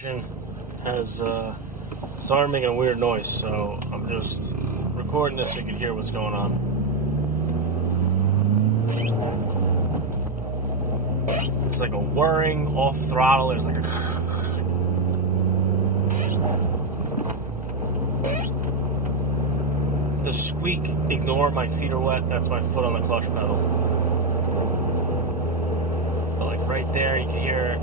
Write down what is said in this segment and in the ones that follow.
Has started making a weird noise, so I'm just recording this so you can hear what's going on. It's like a whirring off throttle. There's like a the squeak. Ignore, my feet are wet. That's my foot on the clutch pedal. But like right there, you can hear it.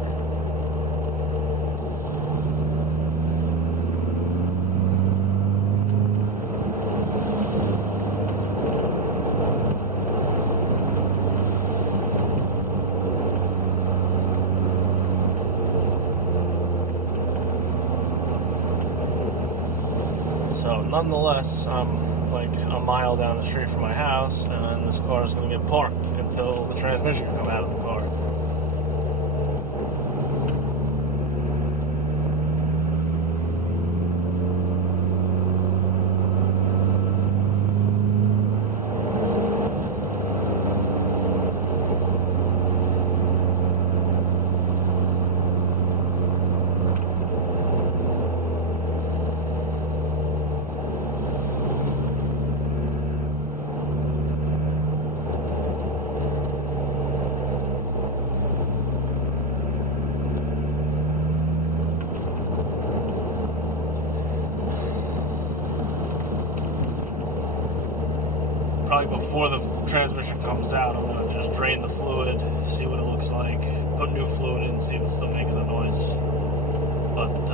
So nonetheless, I'm like a mile down the street from my house, and this car is going to get parked until the transmission can come out of the car. Probably before the transmission comes out, I'm going to just drain the fluid, see what it looks like, put new fluid in, see if it's still making the noise. But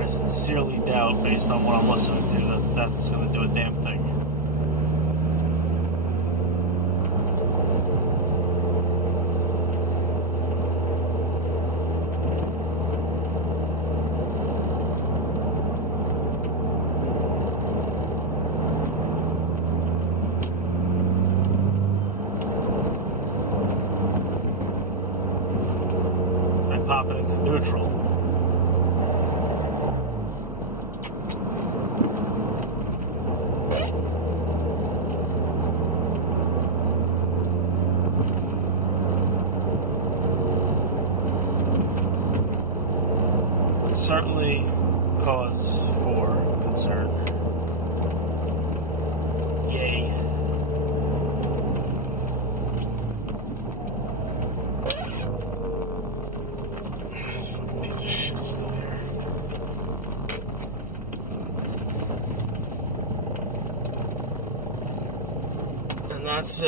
I sincerely doubt, based on what I'm listening to, that that's going to do a damn thing. Pop it into neutral. It's certainly cause for concern. Yay. Piece of shit still here. And that's it.